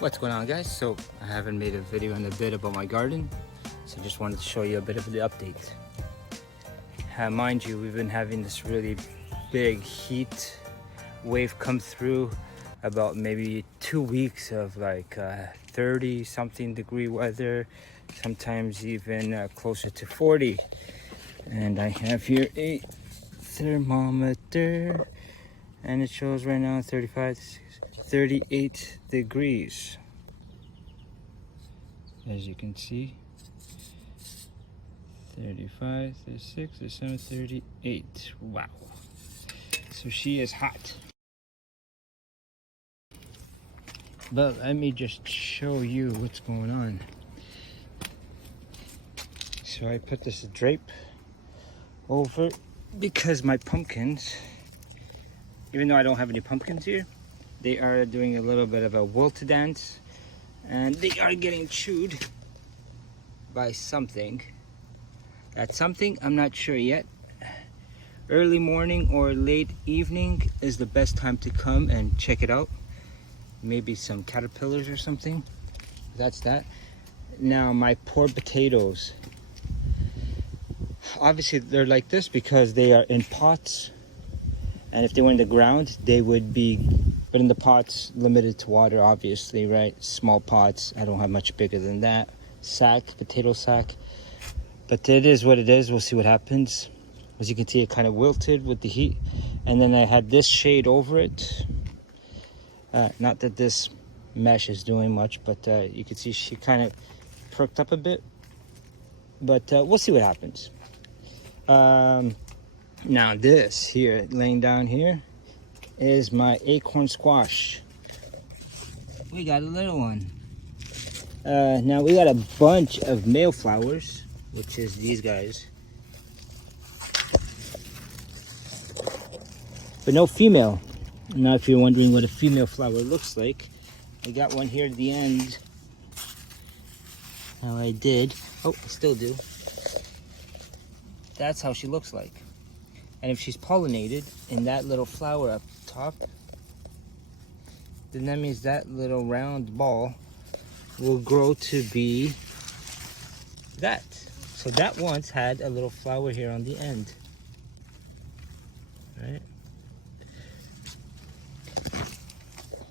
What's going on, guys? So I haven't made a video in a bit about my garden, so just wanted to show you a bit of the update. Mind you, we've been having this really big heat wave come through, about maybe 2 weeks of like 30 something degree weather, sometimes even closer to 40. And I have here a thermometer and it shows right now 38 degrees, as you can see. 35, 36, 37, 38. Wow. So she is hot. But let me just show you what's going on. So I put this drape over because my pumpkins, even though I don't have any pumpkins here, they are doing a little bit of a wilt dance and they are getting chewed by something. That something, I'm not sure yet. Early morning or late evening is the best time to come and check it out. Maybe some caterpillars or something. That's that. Now my poor potatoes. Obviously they're like this because they are in pots. And if they were in the ground, they would be, but in the pots, limited to water, obviously, right? Small pots, I don't have much bigger than that. Sack, potato sack. But it is what it is. We'll see what happens. As you can see, it kind of wilted with the heat. And then I had this shade over it. Not that this mesh is doing much, but you can see she kind of perked up a bit. But we'll see what happens. Now this here, laying down here, is my acorn squash. We got a little one. Now we got a bunch of male flowers, which is these guys, but no female. Now if you're wondering what a female flower looks like, I got one here at the end. How I did, oh, I still do. That's how she looks like. And if she's pollinated in that little flower up top, then that means that little round ball will grow to be that. So that once had a little flower here on the end, right?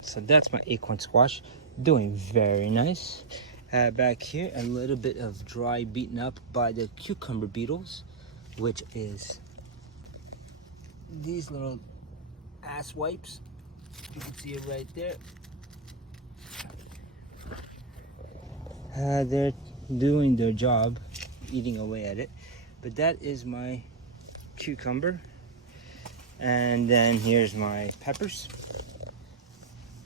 So that's my acorn squash, doing very nice. Back here, a little bit of dry beaten up by the cucumber beetles, which is these little ass wipes. You can see it right there. They're doing their job, eating away at it. But that is my cucumber. And then here's my peppers.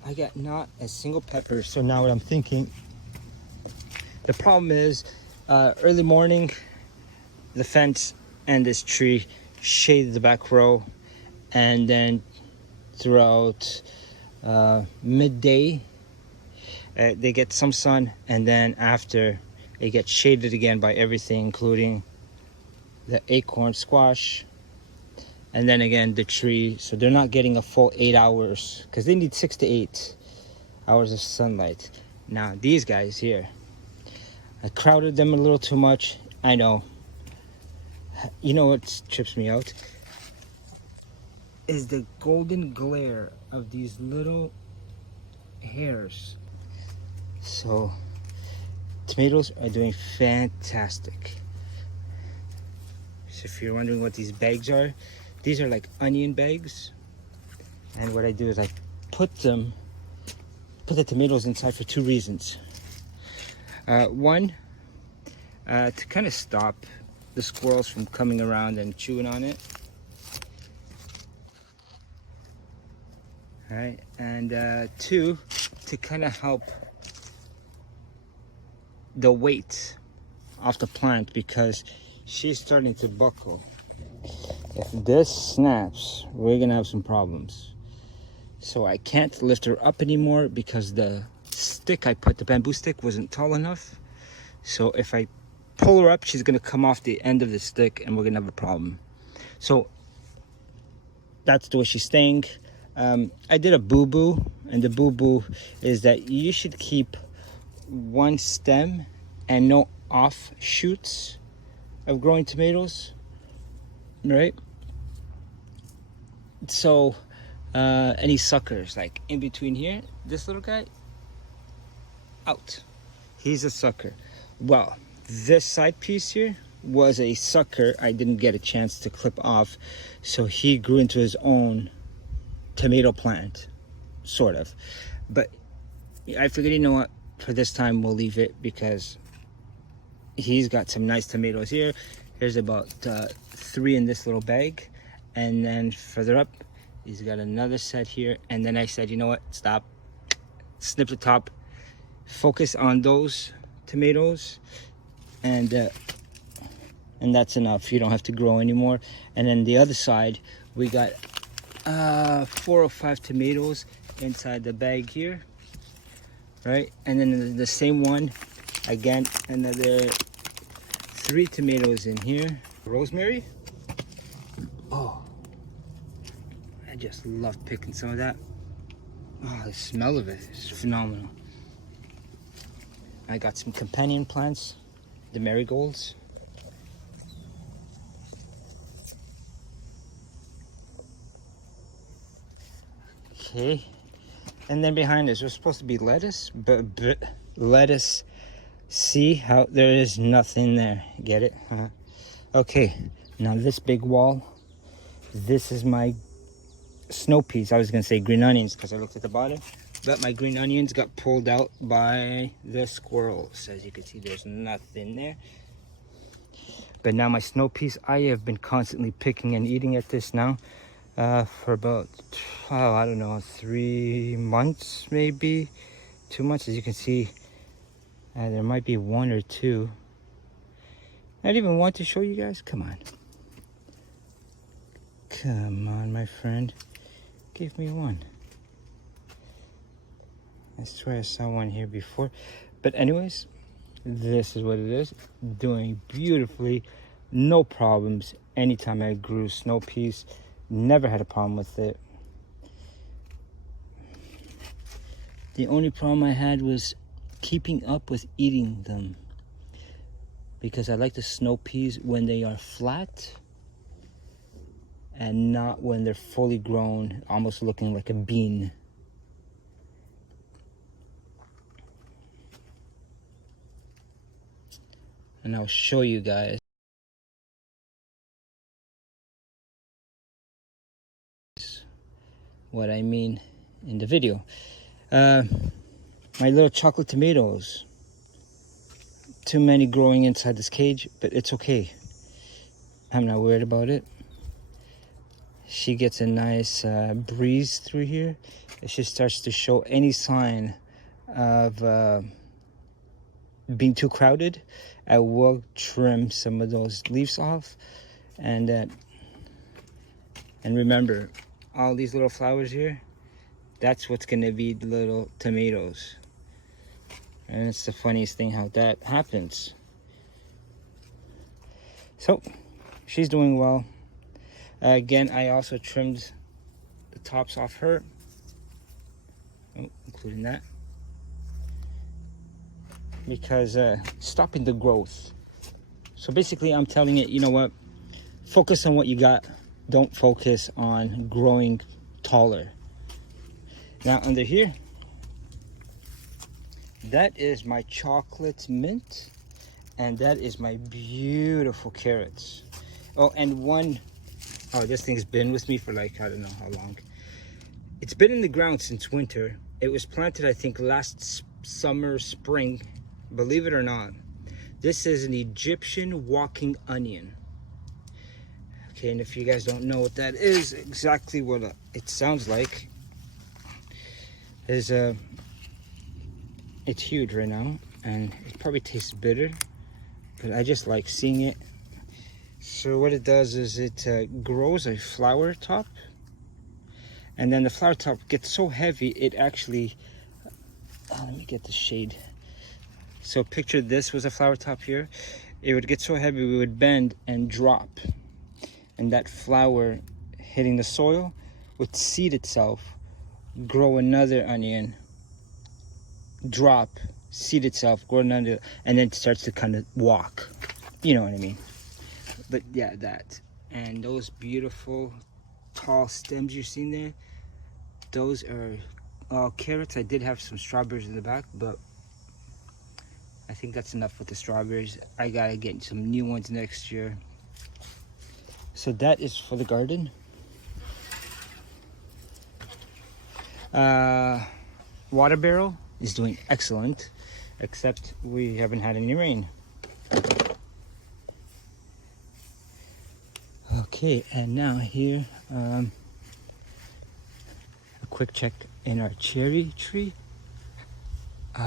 I got not a single pepper. So now what I'm thinking, the problem is early morning, the fence and this tree shaded the back row, and then throughout midday they get some sun, and then after it gets shaded again by everything, including the acorn squash, and then again the tree. So they're not getting a full 8 hours because they need 6 to 8 hours of sunlight. Now these guys here, I crowded them a little too much, I know. You know what trips me out is the golden glare of these little hairs. So tomatoes are doing fantastic. So if you're wondering what these bags are, these are like onion bags. And what I do is I put the tomatoes inside for 2 reasons. One, to kind of stop the squirrels from coming around and chewing on it. All right, and 2, to kind of help the weight off the plant because she's starting to buckle. If this snaps, we're gonna have some problems. So I can't lift her up anymore because the stick I put, the bamboo stick, wasn't tall enough. So if I pull her up, she's gonna come off the end of the stick and we're gonna have a problem. So that's the way she's staying. I did a boo-boo, and the boo-boo is that you should keep one stem and no offshoots of growing tomatoes, right? So any suckers like in between here, this little guy, out. He's a sucker. Well, this side piece here was a sucker I didn't get a chance to clip off, so he grew into his own tomato plant, sort of. But I figured, you know what, for this time we'll leave it, because he's got some nice tomatoes here. Here's about 3 in this little bag, and then further up he's got another set here. And then I said, you know what, stop, snip the top, focus on those tomatoes, and that's enough. You don't have to grow anymore. And then the other side, we got 4 or 5 tomatoes inside the bag here, right? And then the same one again, another 3 tomatoes in here. Rosemary, oh, I just love picking some of that. Oh, the smell of it is phenomenal. I got some companion plants, the marigolds. Okay, and then behind us was supposed to be lettuce, but lettuce, see how there is nothing there. Get it? Okay, now this big wall, this is my snow peas. I was gonna say green onions because I looked at the bottom, but my green onions got pulled out by the squirrels. As you can see, there's nothing there. But now my snow peas, I have been constantly picking and eating at this now for about, oh, I don't know, 3 months, maybe 2 months. As you can see, there might be 1 or 2. I didn't even want to show you guys. Come on. Come on, my friend. Give me 1. I swear I saw 1 here before. But anyways, this is what it is. Doing beautifully. No problems. Anytime I grew snow peas, never had a problem with it. The only problem I had was keeping up with eating them, because I like the snow peas when they are flat and not when they're fully grown, almost looking like a bean. And I'll show you guys what I mean in the video. My little chocolate tomatoes, too many growing inside this cage, but it's okay. I'm not worried about it. She gets a nice breeze through here. If she starts to show any sign of being too crowded, I will trim some of those leaves off. And remember, all these little flowers here, that's what's gonna be the little tomatoes. And it's the funniest thing how that happens. So she's doing well. Again, I also trimmed the tops off her, including that, because stopping the growth. So basically I'm telling it, you know what, focus on what you got. Don't focus on growing taller. Now under here, that is my chocolate mint, and that is my beautiful carrots. Oh, and this thing's been with me for like, I don't know how long. It's been in the ground since winter. It was planted, I think, last summer, spring, believe it or not. This is an Egyptian walking onion. Okay, and if you guys don't know what that is, exactly what it sounds like is it's huge right now, and it probably tastes bitter, but I just like seeing it. So what it does is it grows a flower top, and then the flower top gets so heavy it actually, let me get the shade. So picture this was a flower top here. It would get so heavy we would bend and drop, and that flower hitting the soil would seed itself, grow another onion, drop, seed itself, grow another, and then it starts to kind of walk. You know what I mean? But yeah, that. And those beautiful tall stems you're seeing there, those are all carrots. I did have some strawberries in the back, but I think that's enough with the strawberries. I gotta get some new ones next year. So that is for the garden. Water barrel is doing excellent, except we haven't had any rain. Okay, and now here, a quick check in our cherry tree.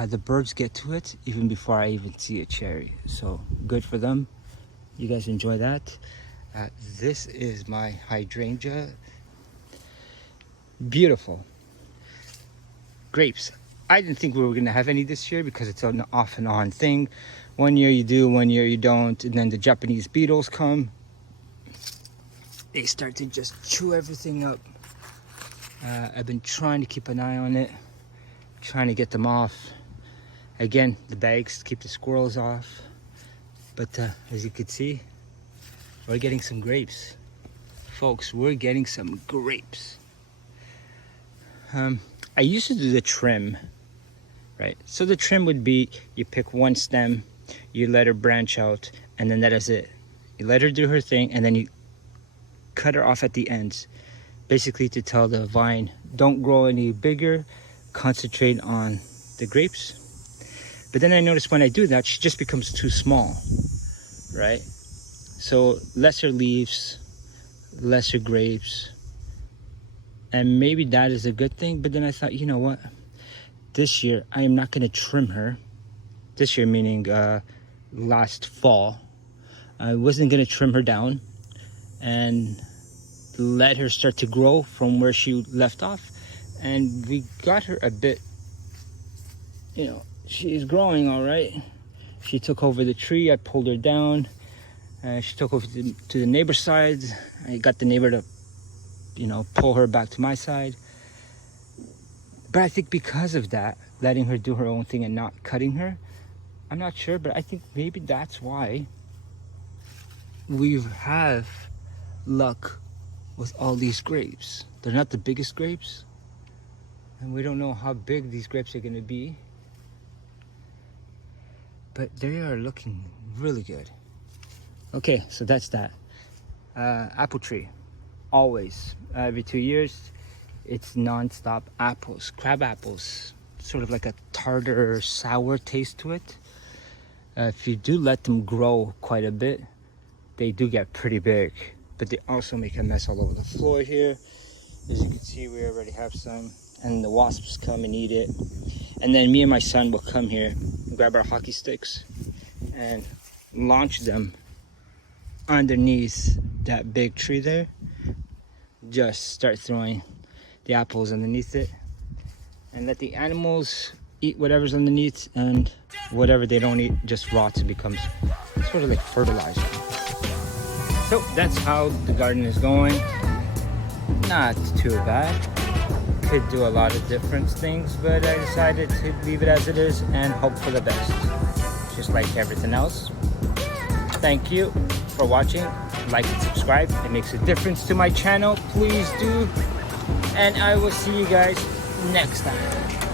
The birds get to it even before I even see a cherry, so good for them. You guys enjoy that. This is my hydrangea. Beautiful grapes. I didn't think we were gonna have any this year because it's an off and on thing. One year you do, one year you don't, and then the Japanese beetles come. They start to just chew everything up. I've been trying to keep an eye on it, trying to get them off. Again, the bags keep the squirrels off. But as you can see, we're getting some grapes. Folks, we're getting some grapes. I used to do the trim, right? So the trim would be, you pick one stem, you let her branch out, and then that is it. You let her do her thing, and then you cut her off at the ends, basically to tell the vine, don't grow any bigger, concentrate on the grapes. But then I noticed when I do that, she just becomes too small, right? So lesser leaves, lesser grapes, and maybe that is a good thing. But then I thought, you know what? This year, I am not gonna trim her. This year, meaning last fall. I wasn't gonna trim her down and let her start to grow from where she left off. And we got her a bit, you know, she's growing all right. She took over the tree, I pulled her down. She took over to the neighbor's side. I got the neighbor to, you know, pull her back to my side. But I think because of that, letting her do her own thing and not cutting her, I'm not sure, but I think maybe that's why we have luck with all these grapes. They're not the biggest grapes, and we don't know how big these grapes are gonna be, but they are looking really good. Okay, so that's that. Apple tree, always, every 2 years, it's non-stop apples, crab apples, sort of like a tartar sour taste to it. If you do let them grow quite a bit, they do get pretty big, but they also make a mess all over the floor here. As you can see, we already have some, and the wasps come and eat it. And then me and my son will come here, grab our hockey sticks, and launch them underneath that big tree there. Just start throwing the apples underneath it, and let the animals eat whatever's underneath, and whatever they don't eat just rots and becomes sort of like fertilizer. So that's how the garden is going. Not too bad. Could do a lot of different things, but I decided to leave it as it is and hope for the best, just like everything else. Thank you for watching. Like and subscribe. It makes a difference to my channel. Please do. And I will see you guys next time.